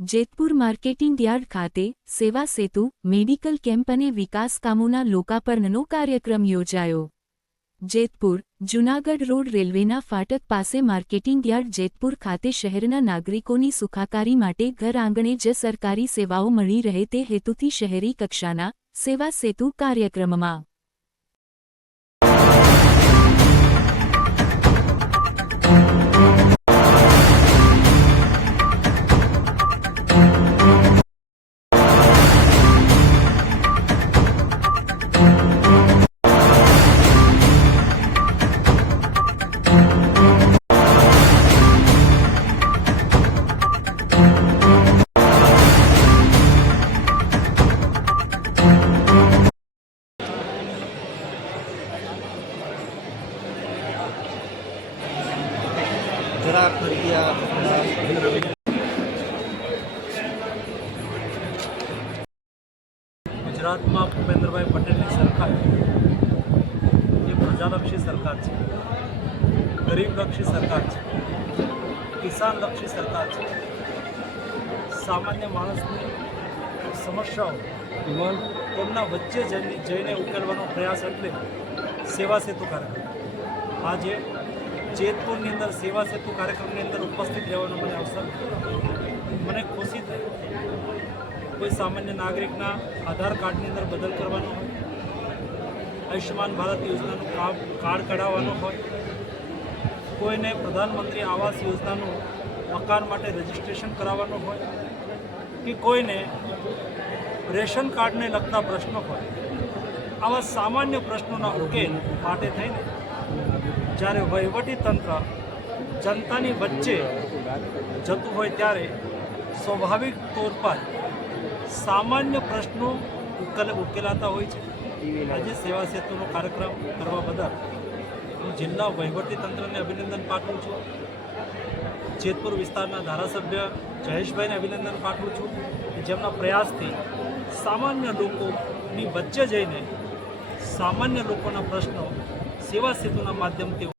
Jetpur marketing yard ખાતે સેવા સેતુ medical camp અને વિકાસ કામોના લોકાર્પણનો કાર્યક્રમ યોજાયો। જેતપુર જૂનાગઢ રોડ રેલવેના ફાટક પાસે માર્કેટિંગ યાર્ડ જેતપુર ખાતે શહેરના નાગરિકોની સુખાકારી માટે ઘર આંગણે જ સરકારી સેવાઓ મળી રહે તે હેતુથી શહેરી કક્ષાના સેવા સેતુ કાર્યક્રમમાં गुजरात में भूपेन्द्रभाई पटेल की सरकार ये प्रजालक्षी सरकार है, गरीबलक्षी सरकार है, किसानलक्षी सरकार है। सामान्य माणसनी समस्याओं તેમના વચ્ચે જઈને ઉકેલવાનો પ્રયાસ એટલે સેવા સેતુ કાર્યક્રમ। આજે જેતપુરની અંદર સેવા સેતુ કાર્યક્રમની અંદર ઉપસ્થિત રહેવાનો મને અવસર મને ખુશી થઈ। કોઈ સામાન્ય નાગરિકના આધાર કાર્ડની અંદર બદલ કરવાનો હોય, આયુષ્યમાન ભારત યોજનાનું કાર્ડ કઢાવવાનું હોય, કોઈને પ્રધાનમંત્રી આવાસ યોજનાનું મકાન માટે રજિસ્ટ્રેશન કરાવવાનું હોય કે કોઈને રેશન કાર્ડને લગતા પ્રશ્નો હોય, આવા સામાન્ય પ્રશ્નોના ઉકેલ માટે થઈને જ્યારે વહીવટી તંત્ર જનતાની વચ્ચે જતું હોય ત્યારે સ્વાભાવિક તौर પર સામાન્ય પ્રશ્નો ઉકેલાતા હોય છે। આજે સેવા સેતુનો કાર્યક્રમ કરવા બદલ હું જિલ્લા વહીવટી તંત્રને અભિનંદન પાઠવું છું। જેતપુર વિસ્તારના ધારાસભ્ય જયેશભાઈને અભિનંદન પાઠવું છું કે જેમના પ્રયાસથી સામાન્ય લોકોની વચ્ચે જઈને સામાન્ય લોકોના પ્રશ્નો સેવા સેતુના માધ્યમથી